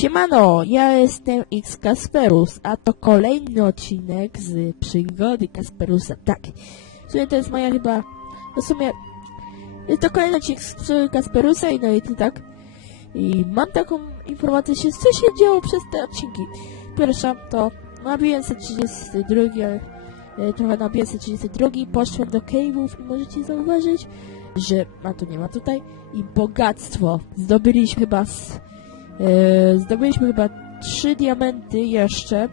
Siemano, ja jestem X Kasperus, a to kolejny odcinek z przygody Kasperusa. Tak, w sumie to jest moja chyba, w sumie to kolejny odcinek z przygody Kasperusa i no i tak. I mam taką informację, co się działo przez te odcinki. Pierwsza to nabiłem 132, e, trochę nabiłem 132, poszłem do cave'ów i możecie zauważyć, że, a tu nie ma tutaj, i bogactwo. Zdobyliśmy chyba z zdobyliśmy chyba trzy diamenty jeszcze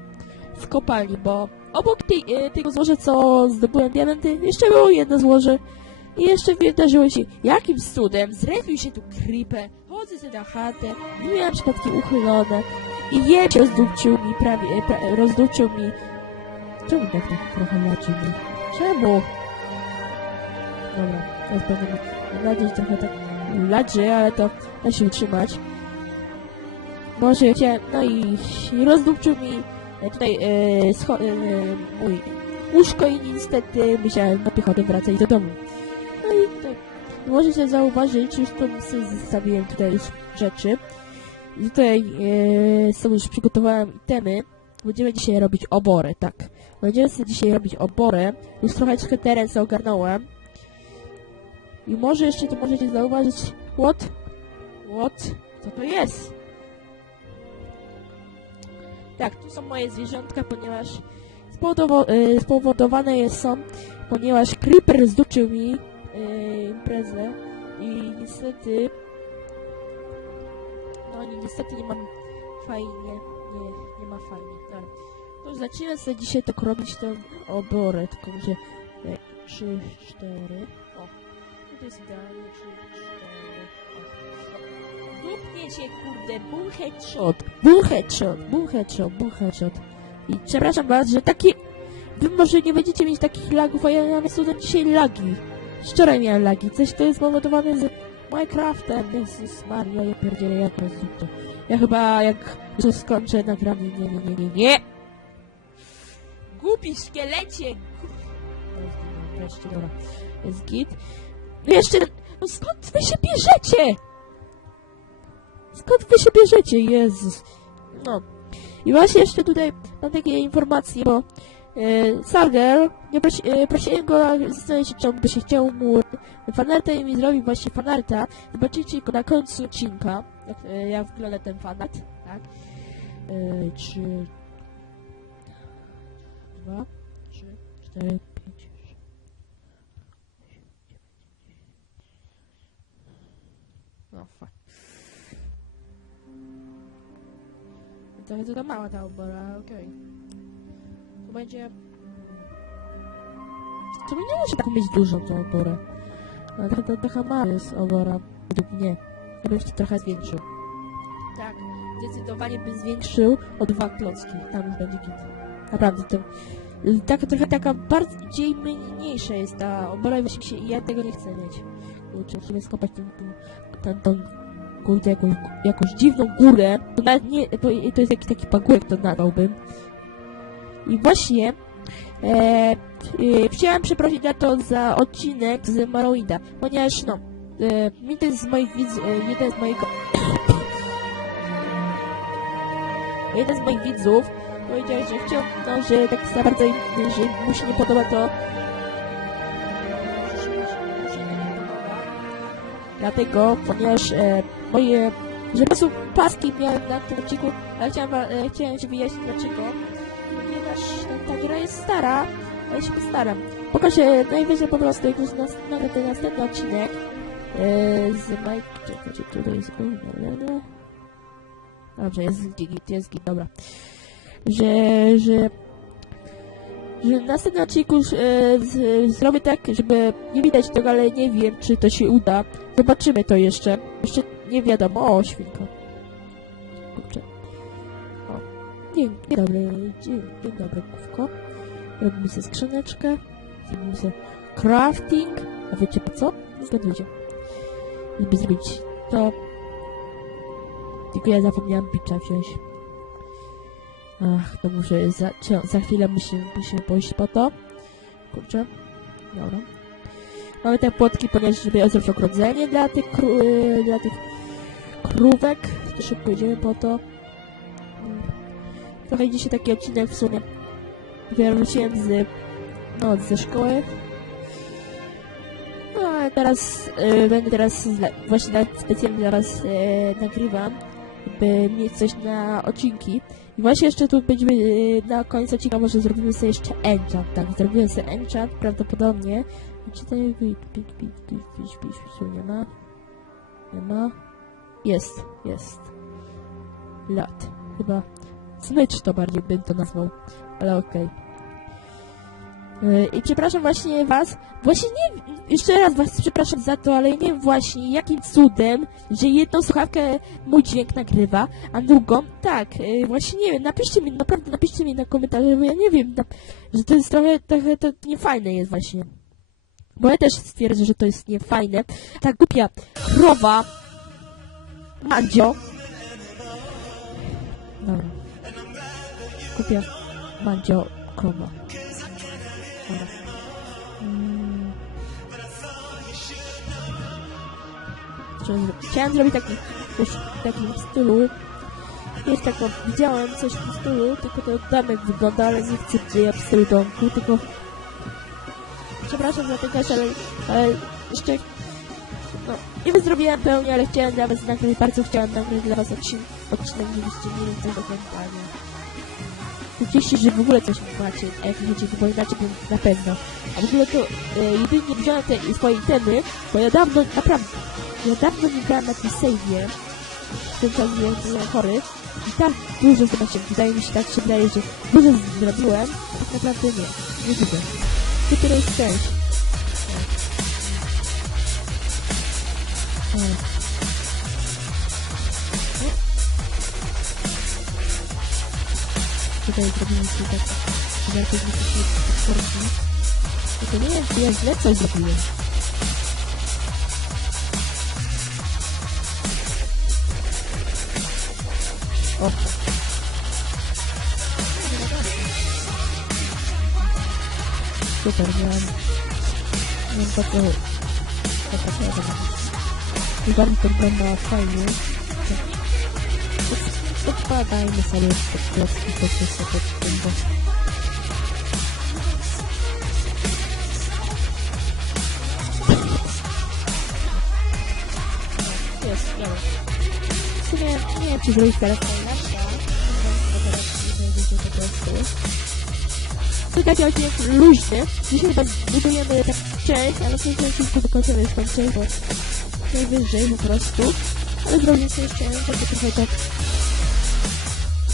w kopalni, bo obok tej, e, tego złoża, co zdobyłem diamenty, jeszcze było jedno złoże i jeszcze wydarzyło się jakimś cudem, zrespił się tu creeper, chodzę sobie na chatę, nie miałem przypadki uchylone i jeb rozdupcił mi prawie, e, pra, rozdupcił mi czemu tak, tak trochę ladzi mi? Czemu? Dobra, teraz będę mam nadzieję, trochę tak ladzi, ale to da się utrzymać. Może chciałem, no i, rozdupczył mi e, tutaj e, e, mój łóżko i niestety musiałem na piechotę wracać do domu. No i tutaj możecie zauważyć, już to sobie zostawiłem tutaj już rzeczy. I tutaj e, sobie już przygotowałem itemy. Będziemy dzisiaj robić oborę, tak. Będziemy sobie dzisiaj robić oborę. Już trochę teren sobie ogarnąłem. I może jeszcze tu możecie zauważyć... What? What? Co to jest? Tak, tu są moje zwierzątka, ponieważ y, spowodowane jest są, ponieważ Creeper zduczył mi y, imprezę i niestety no ni- niestety nie mam fajnie, nie, nie ma fajnie, tak. To zaczynam sobie dzisiaj tak robić tę oborę, tylko tak, 3, 4, o, no to jest idealnie, 3, 4, o, Dupnie się, kurde, bull headshot, bull headshot, bull headshot, bull headshot. I przepraszam was, że takie... Wy może nie będziecie mieć takich lagów, a ja mam cudem dzisiaj lagi. Wczoraj miałem lagi, coś to jest spowodowane z Minecraftem, Jezus Maria, ja pierdzielę, jak rozumiem. Ja chyba, jak już skończę nagranie, nie, nie, nie, nie, nie! Głupi szkielecie! Wreszcie, dobra, jest git. Jeszcze, no skąd wy się bierzecie? Skąd wy się bierzecie? Jezus. No. I właśnie jeszcze tutaj mam takie informacje, bo e, nie prosi, e, prosiłem go, zastanawiam się, czemu by się chciał mu fanarta i mi zrobił właśnie fanarta. Zobaczycie go na końcu odcinka, jak, e, ten fanart, tak? E, trzy, dwa, trzy, cztery, Trochę za mała ta obora, okej. To będzie... To nie muszę tak mieć dużą tą oborę. Ale to, to trochę mała jest obora, według mnie. Ja bym jeszcze trochę zwiększył. Tak, zdecydowanie bym zwiększył o dwa klocki. Tam już będzie git. Naprawdę, to... Tak, trochę taka bardziej mniejsza jest ta obora i mi się, ja tego nie chcę mieć. Kurczę, musimy skopać tą, tą, tą kurde, jakąś, jakąś dziwną górę. To nawet nie, to, to jest jakiś taki pagórek, to nazwałbym. I właśnie e, e, chciałem przeprosić za to za odcinek z Maroida, ponieważ no, e, jeden z moich widzów, e, jeden z moich jeden z moich widzów powiedział, że chciał, no, że tak za bardzo że mu się nie podoba to Dlatego, ponieważ e, moje, że po paski miałem na tym odcinku, ale chciałem, e, chciałem się wyjaśnić dlaczego. Ponieważ ta gra jest stara, a ja się postaram. Pokażę najwyżej po prostu, jak już nas, nagle ten następny odcinek e, z Mike... Czekajcie, tutaj jest... Dobrze, jest git, jest git, dobra. Że, że... Że na następnym odcinku już, e, z, zrobię tak, żeby nie widać tego, ale nie wiem, czy to się uda. Zobaczymy to jeszcze. Jeszcze nie wiadomo. O, świnka. Kurczę. O. Dzień, dzień dobry. Dzień, dzień dobry, główko. Robimy sobie skrzyneczkę. Zrobimy sobie crafting. A wiecie po co? Zgadujcie. Żeby zrobić to... Tylko ja zapomniałam bicza wziąć. Ach, to muszę za, za chwilę musimy, musimy pójść po to. Kurczę. Dobra. Mamy te płotki, ponieważ żeby zrobić ogrodzenie dla tych, y, dla tych krówek. To szybko idziemy po to. trochę dzisiaj taki odcinek w sumie. Wróciłem z, no, ze szkoły. No, a teraz y, będę teraz, właśnie specjalnie teraz y, nagrywam, by mieć coś na odcinki. I właśnie jeszcze tu będziemy y, na koniec odcinka może zrobimy sobie jeszcze enchant, tak, zrobiłem sobie enchant prawdopodobnie. Gdzie tutaj bit, bit, bit, bit, bit, bit, nie ma? Nie ma? Jest, jest. Lat, chyba. Smycz to bardziej bym to nazwał, ale okej. Yy, I przepraszam właśnie was, właśnie nie jeszcze raz was przepraszam za to, ale nie wiem właśnie jakim cudem, że jedną słuchawkę mój dźwięk nagrywa, a drugą tak, yy, właśnie nie wiem, napiszcie mi, naprawdę napiszcie mi na komentarzu, bo ja nie wiem, że to jest trochę, trochę to niefajne jest właśnie. Bo ja też stwierdzę, że to jest niefajne. Ta głupia krowa Mandzio. Dobra. Głupia Mandzio krowa. Mm. Chciałem zro- Chciałem zrobić taki, coś takim stylu. Jest tak, widziałem coś w tym stylu, tylko to domek wygląda, ale nie chcę tutaj w stylu domku, tylko przepraszam za ten też, ale, ale jeszcze no, nie zrobiłem pełni, ale chciałem dla was nagrać, bardzo chciałem nagrać dla was odcinek, odcinek coś do oglądania. Oczywiście, że w ogóle coś macie, a jak bo inaczej bym na pewno. A w ogóle to e, jedynie wziąłem te swoje itemy, bo ja dawno, naprawdę, ja dawno nie grałem na tym save'ie, w tym czasie byłem chory. I tak dużo, zobaczcie, wydaje mi się, tak się wydaje, że dużo zrobiłem, a tak naprawdę nie, nie widzę. Dopiero jest część. O. O. Tutaj zrobimy sobie tak bardzo wysokie porki. Tylko nie wiem, czy ja źle coś zrobiłem. O. Super, Podpadajmy sobie pod klocki, po prostu pod tym, bo... Jest, dobra. W sumie nie wiem, czy zrobić teraz najlepsza. Czekajcie, odcinek luźny. Dzisiaj chyba budujemy tak część, ale to jest szybko dokończymy już tą część, bo najwyżej po prostu. Ale zrobimy sobie jeszcze żeby trochę tak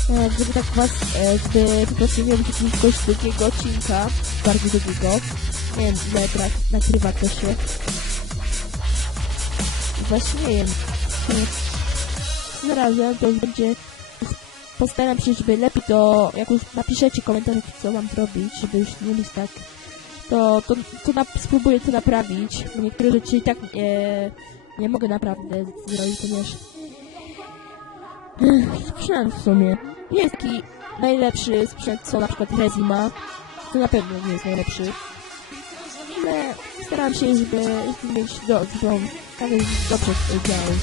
e, żeby tak was, e, żeby po prostu nie być jakiegoś długiego odcinka, bardzo długiego. Nie wiem, ile tak nagrywa to się. Właśnie nie wiem. Zarazem to będzie postaram się, żeby lepiej to, jak już napiszecie komentarz, co mam zrobić, żeby już nie mieć tak, to, to, to na, spróbuję to naprawić, niektóre rzeczy i tak nie, nie mogę naprawdę zrobić, ponieważ sprzęt w sumie nie jest taki najlepszy sprzęt, co na przykład Rezi ma, to na pewno nie jest najlepszy, ale staram się, żeby, żeby mieć do, do, żeby dobrze działał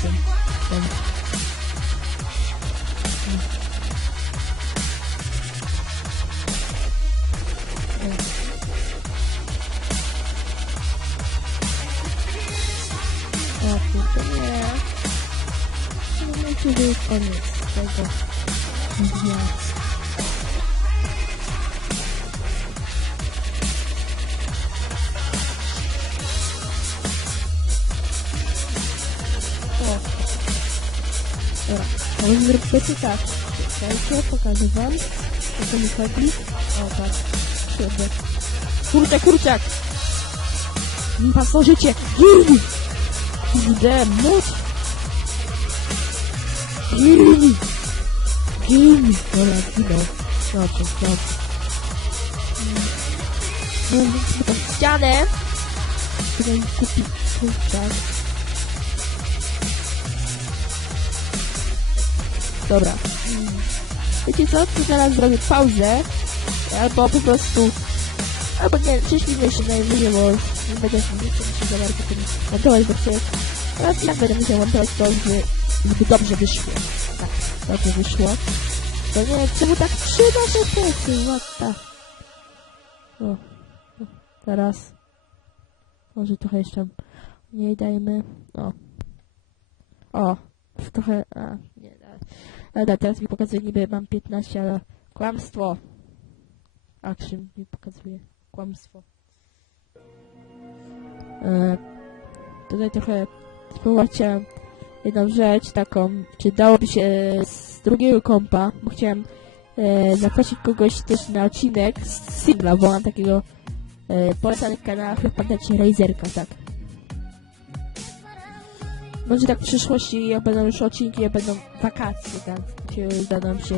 O kurczę, nie. No że jest koniec dnia. O. Dobra, ale zróbcie tak. Czekajcie, pokażę wam. O co mi chodzi? O tak. Kurde. Kurczak, kurczak! Pasożycie! Gin! Kurde, moc! Gin! Dobra, ginął. Dobrze, dobrze. No, musimy tą ścianę. Tutaj kupić kurczak. Dobra. Wiecie co? To zaraz zrobię pauzę. Albo po prostu... Albo nie, 6 minut się najwyżej, bo nie będę chcę mi się za bardzo tym montować, bo chcę... Teraz ja będę musiał montować to, żeby, żeby dobrze wyszło. Tak, dobrze wyszło. To nie, czemu tak trzyma te plecy? What the... O, o, teraz. Może trochę jeszcze mniej dajmy. O. O, trochę... A, nie, a, a, teraz mi pokazuje niby mam 15, ale kłamstwo. Action mi pokazuje kłamstwo. E, tutaj trochę spróbować jedną rzecz taką, czy dałoby się z drugiego kompa, bo chciałem e, zaprosić kogoś też na odcinek z singla, bo mam takiego e, polecanych kanałach, jak pamiętacie, Razerka, tak. Może tak w przyszłości, jak będą już odcinki, jak będą wakacje, tak, się uda nam się,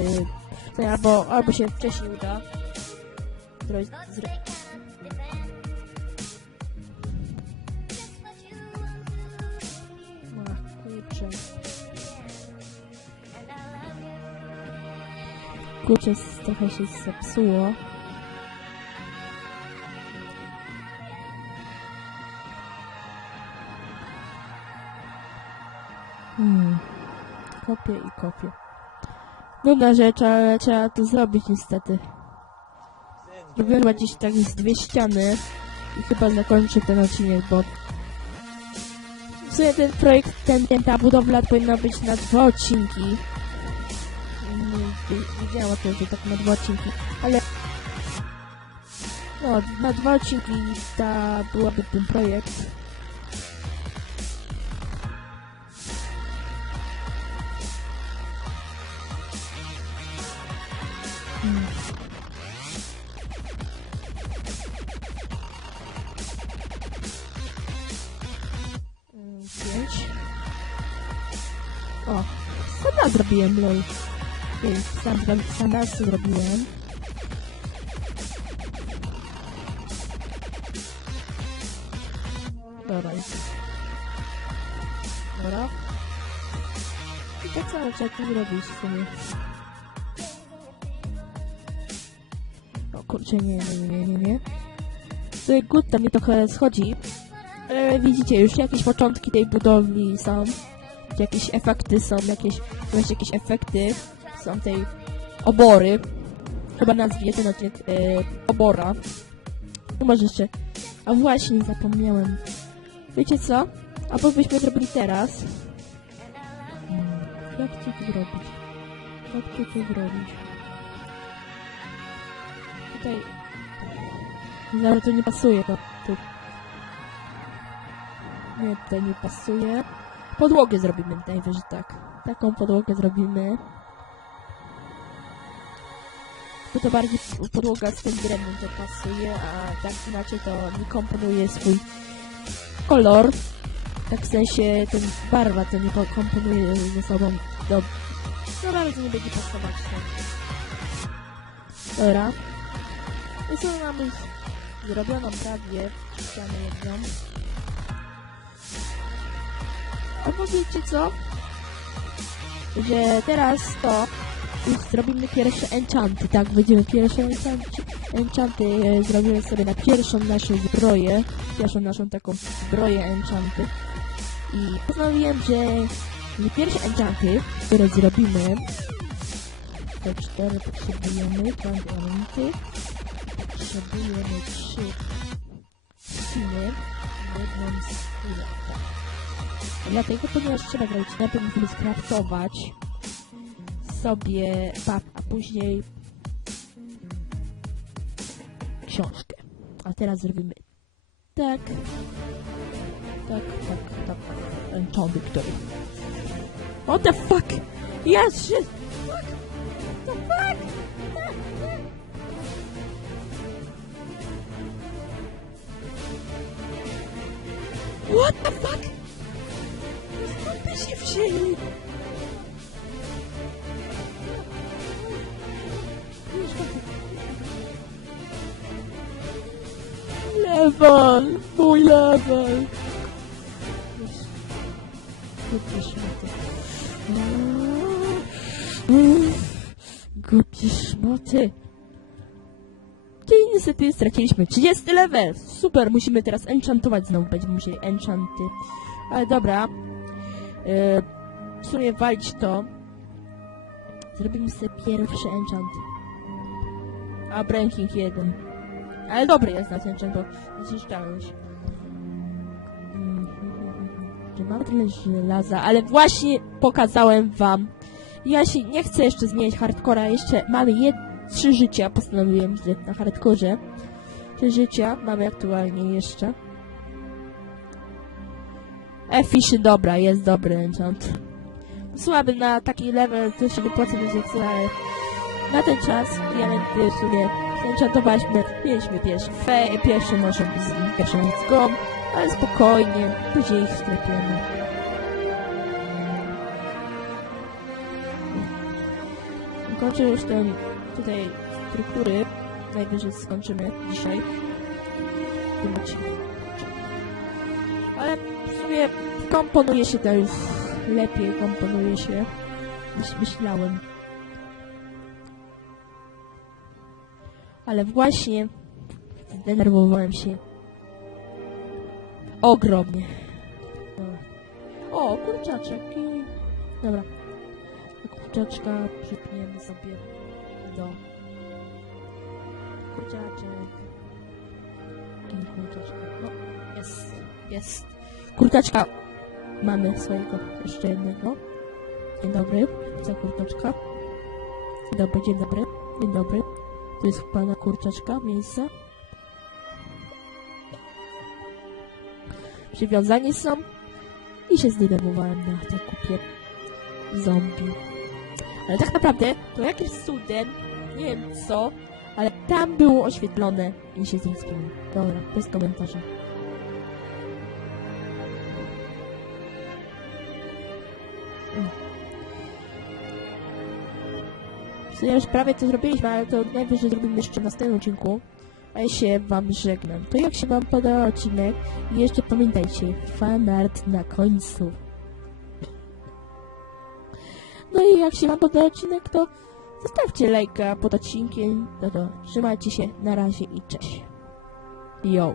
albo, albo się wcześniej uda zrobić, Kurczę, trochę się zepsuło. Hmm. Kopię i kopię. Nudna rzecz, ale trzeba to zrobić niestety. Chyba gdzieś tak z dwie ściany i chyba zakończę ten odcinek, bo w sumie ten projekt, ten, ten, ta budowla powinna być na dwa odcinki. Wi- Wiedziałam o tym, że tak na dwa odcinki, ale no, na dwa odcinki ta byłaby ten projekt. Hmm. Mm, Pięć. O, sama zrobiłem, lol. Raz zrobiłem. Dobra. Dobra. I tak samo trzeba to zrobić w sumie. O kurczę, nie, nie, nie, nie, nie. Tutaj gutta mi trochę schodzi. Ale widzicie, już jakieś początki tej budowli są. Jakieś efekty są, jakieś, jakieś efekty są tej obory. Chyba nazwie ten odcinek e, obora. Może jeszcze. A właśnie, zapomniałem. Wiecie co? A bo byśmy zrobili teraz. Jak to zrobić? Jak to zrobić? Tutaj... Dobra, to nie pasuje, tu. Nie, tutaj nie pasuje. Podłogę zrobimy najwyżej tak. Taką podłogę zrobimy. Bo to bardziej podłoga z tym drewnem to pasuje, a tak inaczej to nie komponuje swój kolor. Tak w sensie ten barwa to nie ko- komponuje ze sobą do... No bardzo nie będzie pasować to. Dobra. I co mamy zrobioną prawie ścianę jedną. A powiedzcie co? Że teraz to zrobimy pierwsze enchanty, tak? Będziemy pierwsze enchanty, enchanty e, zrobimy sobie na pierwszą naszą zbroję, pierwszą naszą taką zbroję enchanty. I postanowiłem, że, że pierwsze enchanty, które zrobimy, te cztery potrzebujemy, dwa diamenty, potrzebujemy trzy skiny, jedną skórę. Dlatego, ponieważ trzeba zrobić, najpierw musimy skraftować sobie pap, a później książkę. A teraz zrobimy tak, tak, tak, tak, enchantment który. What the fuck? Yes, shit! Fuck! The fuck? What the fuck? Skąd by się wzięli? Level! Mój level! Głupie szmaty. Głupie szmaty. Czyli niestety straciliśmy 30 level. Super, musimy teraz enchantować znowu. Będziemy musieli enchanty. Ale dobra. Yy, w sumie walić to. Zrobimy sobie pierwszy enchant. A ranking 1. Ale dobry jest na ten bo. Mm, Że mam tyle żelaza, ale właśnie pokazałem wam. Ja się nie chcę jeszcze zmieniać hardcora, jeszcze mamy je, trzy życia, postanowiłem, że na hardkorze. Trzy życia mamy aktualnie jeszcze. E-Fishy dobra, jest dobry enchant. Słaby na taki level, to się nie płaci do ale na ten czas diamenty w sumie enchantowaliśmy, mieliśmy pierwszy fej, pierwszy może z pierwszą zgą, ale spokojnie, później ich sklepiemy. Kończę już ten, tutaj struktury, najwyżej skończymy dzisiaj. Ale w sumie komponuje się to już lepiej, komponuje się niż myślałem. Ale właśnie zdenerwowałem się ogromnie. O, kurczaczek i... Dobra. Kurczaczka przypniemy sobie do... Kurczaczek. I kurczaczka. No, jest, jest. Kurczaczka. Mamy swojego jeszcze jednego. Dzień dobry, za kurczaczka. Dzień dobry, dzień dobry, dzień dobry. Tu jest pana kurczaczka, miejsce. Przywiązani są i się zdenerwowałem na zakupie zombie. Ale tak naprawdę to jakimś cudem, nie wiem co, ale tam było oświetlone i się zrespiłem. Dobra, bez komentarza. Sumie już prawie to zrobiliśmy, ale to najwyżej zrobimy jeszcze w następnym odcinku. A ja się wam żegnam. To jak się wam podobał odcinek jeszcze pamiętajcie, fanart na końcu. No i jak się wam podobał odcinek, to zostawcie lajka pod odcinkiem. No to trzymajcie się, na razie i cześć. Yo.